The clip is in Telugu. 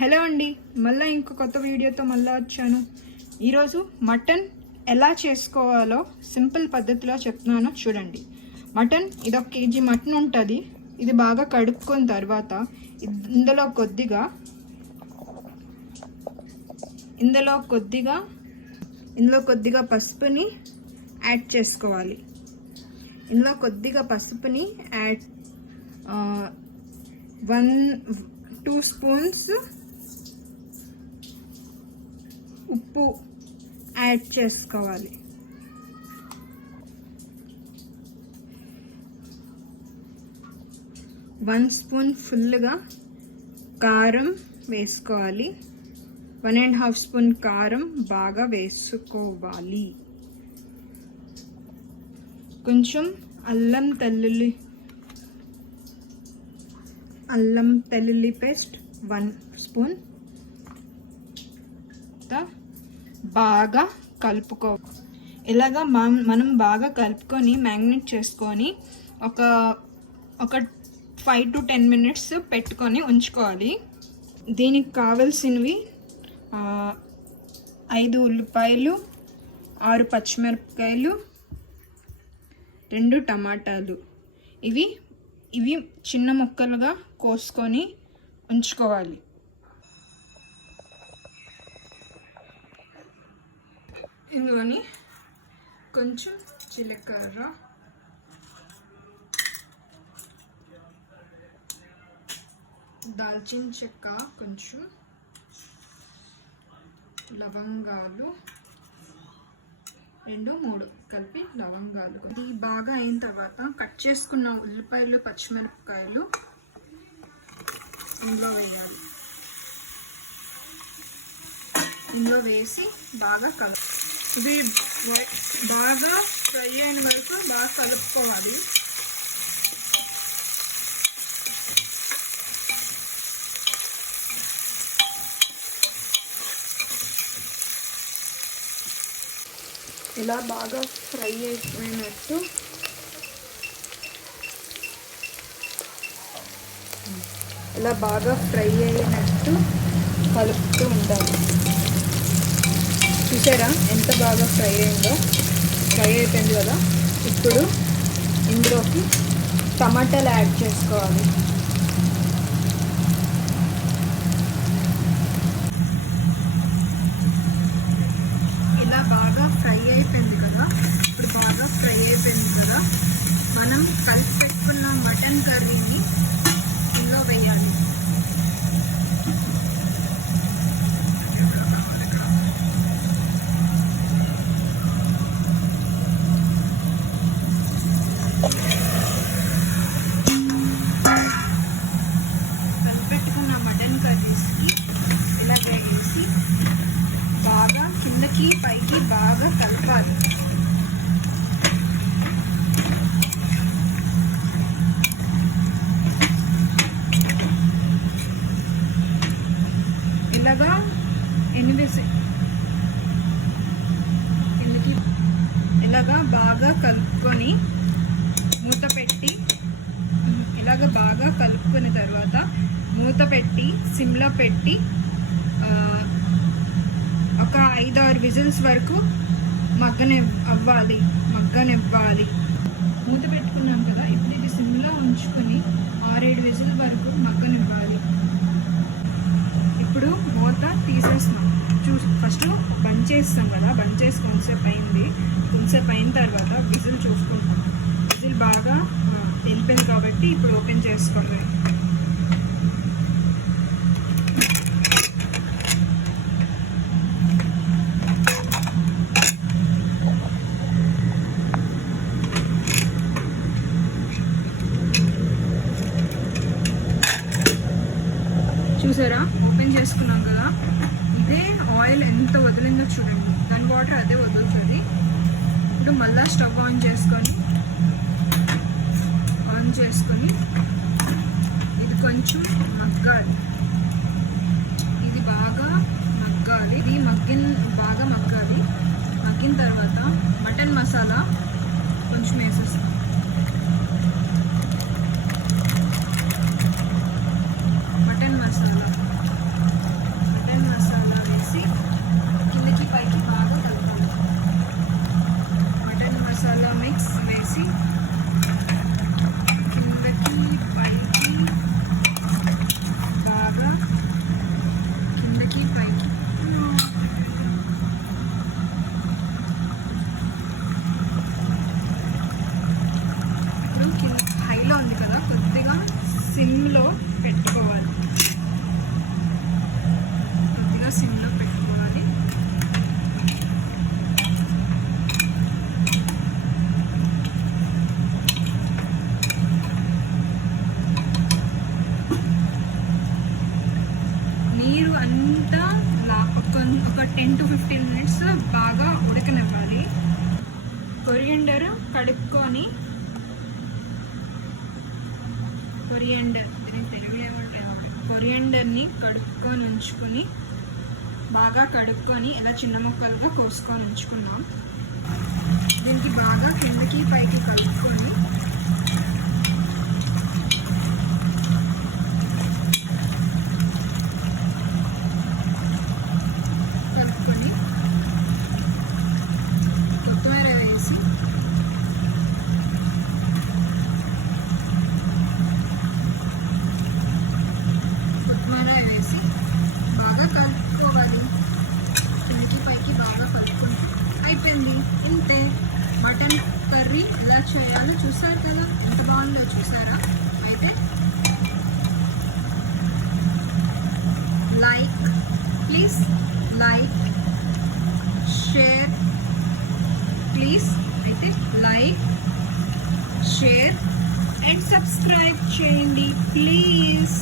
హలో అండి, మళ్ళీ ఇంకో కొత్త వీడియోతో మళ్ళీ వచ్చాను. ఈరోజు మటన్ ఎలా చేసుకోవాలో సింపుల్ పద్ధతిలో చెప్తున్నాను చూడండి. మటన్ ఇది 1 కేజీ మటన్ ఉంటుంది. ఇది బాగా కడుక్కున్న తర్వాత ఇందులో కొద్దిగా పసుపుని యాడ్ చేసుకోవాలి. ఇందులో కొద్దిగా పసుపుని యాడ్ 2 స్పూన్స్ ఉప్పు యాడ్ చేసుకోవాలి. 1 స్పూన్ ఫుల్గా కారం వేసుకోవాలి. 1.5 స్పూన్ కారం బాగా వేసుకోవాలి. కొంచెం అల్లం తెల్లుల్లి పేస్ట్ 1 స్పూన్ బాగా కలుపుకోవాలి. ఇలాగా మనం బాగా కలుపుకొని మ్యాగ్నేట్ చేసుకొని ఒక 5 to 10 మినిట్స్ పెట్టుకొని ఉంచుకోవాలి. దీనికి కావాల్సినవి 5 ఉల్లిపాయలు, 6 పచ్చిమిరపకాయలు, 2 టమాటాలు. ఇవి చిన్న ముక్కలుగా కోసుకొని ఉంచుకోవాలి. ఇందులోని కొంచెం జీలకర్ర, దాల్చిన చెక్క, కొంచెం లవంగాలు 2-3 కలిపి లవంగాలు. ఇది బాగా అయిన తర్వాత కట్ చేసుకున్న ఉల్లిపాయలు, పచ్చిమిరపకాయలు ఇందులో వేయాలి. ఇందులో వేసి బాగా ఇది బాగా ఫ్రై అయిన వరకు బాగా కలుపుకోవాలి. ఇలా బాగా ఫ్రై అయిపోయినట్టు కలుపుతూ ఉండాలి. చూసారా ఎంత బాగా ఫ్రై అయిపోయింది కదా. ఇప్పుడు ఇందులోకి టమాటాలు యాడ్ చేసుకోవాలి. ఇలా బాగా ఫ్రై అయిపోయింది కదా. మనం కలిపి పెట్టుకున్న మటన్ కర్రీని ఇందులో వేయాలి. కలిపెట్టుకున్న మటన్ కర్రీస్కి ఇలా వేసి బాగా కిందకి పైకి బాగా కలపాలి. ఇలాగా ఇలాగా బాగా కలుపుకొని బాగా కలుపుకున్న తర్వాత మూత పెట్టి సిమ్లో పెట్టి ఒక 5-6 విజిల్స్ వరకు మగ్గనివ్వాలి. మూత పెట్టుకున్నాం కదా. ఇప్పుడు ఇది సిమ్లో ఉంచుకొని 6-7 విజిల్ వరకు మగ్గనివ్వాలి. ఇప్పుడు మూత తీసేస్తాం. ఫస్ట్ బంద్ చేస్తాం కదా. బంద్ చేసి కొంచెంసేపు అయిన తర్వాత విజిల్ చూసుకుంటాం. విజిల్ బాగా వెళ్ళిపోయింది కాబట్టి ఇప్పుడు ఓపెన్ చేసుకోవాలి. చూసారా, ఓపెన్ చేసుకున్నాం కదా. ఇదే ఆయిల్ ఎంత వదిలిందో చూడండి. దాని వాటర్ అదే వదులుతుంది. ఇప్పుడు మళ్ళీ స్టవ్ ఆన్ చేసుకొని ఇది కొంచెం మగ్గాలి. ఇది బాగా మగ్గాలి. మగ్గిన తర్వాత మటన్ మసాలా కొంచెం వేసేస్తాం. మటన్ మసాలా సిమ్లో పెట్టుకోవాలి. కొద్దిగా సిమ్లో పెట్టుకోవాలి. నీరు అంతా ఒక 10 to 15 minutes బాగా ఉడకనివ్వాలి. కొరియండర్ కడుక్కొని, కొరియండర్ని కడుక్కొని ఉంచుకొని, బాగా కడుక్కొని ఇలా చిన్న ముక్కలుగా కోసుకొని ఉంచుకున్నాం. దీనికి బాగా కిందకి పైకి కలుపుకొని కొత్తిమీర వేసి బాగా కలుపుకోవాలి. కిందకి పైకి బాగా కలుపుకొని అయిపోయింది. ఇంతే. మటన్ కర్రీ ఎలా చేయాలో చూసారు కదా, ఎంత బాగుందో చూసారా? అయితే please like, share, and subscribe చేయండి ప్లీజ్.